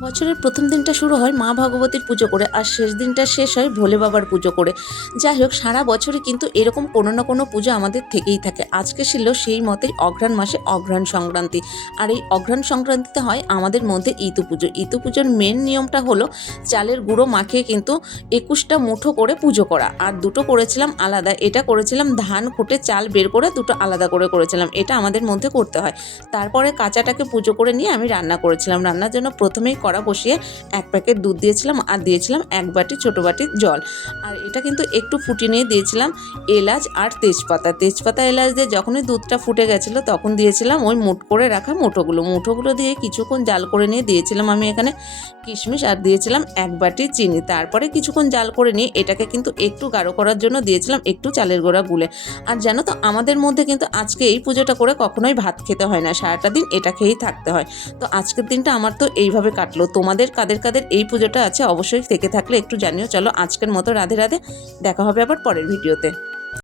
বছরের প্রথম দিনটা শুরু হয় মা ভগবতীর পুজো করে আর শেষ দিনটা শেষ হয় ভোলে বাবার পুজো করে। যাই হোক, সারা বছরই কিন্তু এরকম কোনো না কোনো পুজো আমাদের থেকেই থাকে। আজকে ছিল সেই মতেই অঘ্রাণ মাসে অঘ্রাণ সংক্রান্তি। আর এই অঘ্রাণ সংক্রান্তিতে হয় আমাদের মধ্যে ইতু পুজো। ইতু পুজোর মেন নিয়মটা হলো চালের গুঁড়ো মাখিয়ে কিন্তু একুশটা মুঠো করে পুজো করা। আর দুটো করেছিলাম আলাদা। এটা করেছিলাম ধান কুটে চাল বের করে দুটো আলাদা করে করেছিলাম। এটা আমাদের মধ্যে করতে হয়। তারপরে কাঁচাটাকে পুজো করে নিয়ে আমি রান্না করেছিলাম। রান্নার জন্য প্রথমেই কড়া বসিয়ে এক প্যাকেট দুধ দিয়েছিলাম আর দিয়েছিলাম এক বাটি ছোটো বাটির জল। আর এটা কিন্তু একটু ফুটিয়ে নিয়ে দিয়েছিলাম এলাচ আর তেজপাতা। তেজপাতা, এলাচ দিয়ে যখনই দুধটা ফুটে গেছিল তখন দিয়েছিলাম ওই মুট করে রাখা মুঠোগুলো। মুঠোগুলো দিয়ে কিছুক্ষণ জাল করে নিয়ে দিয়েছিলাম আমি এখানে কিশমিশ আর দিয়েছিলাম এক বাটি চিনি। তারপরে কিছুক্ষণ জাল করে নিয়ে এটাকে কিন্তু একটু গাঢ় করার জন্য দিয়েছিলাম একটু চালের গোড়া গুলে। আর জানো তো, আমাদের মধ্যে কিন্তু আজকে এই পুজোটা করে কখনোই ভাত খেতে হয় না। সারাটা দিন এটা খেয়েই থাকতে হয়। তো আজকের দিনটা আমার তো এইভাবে কাটলো তোমাদের কাদের কাদের এই পুজোটা আছে অবশ্যই থেকে থাকলে একটু জানিও। চলো আজকের মতো রাধে রাধে। দেখা হবে আবার পরের ভিডিওতে।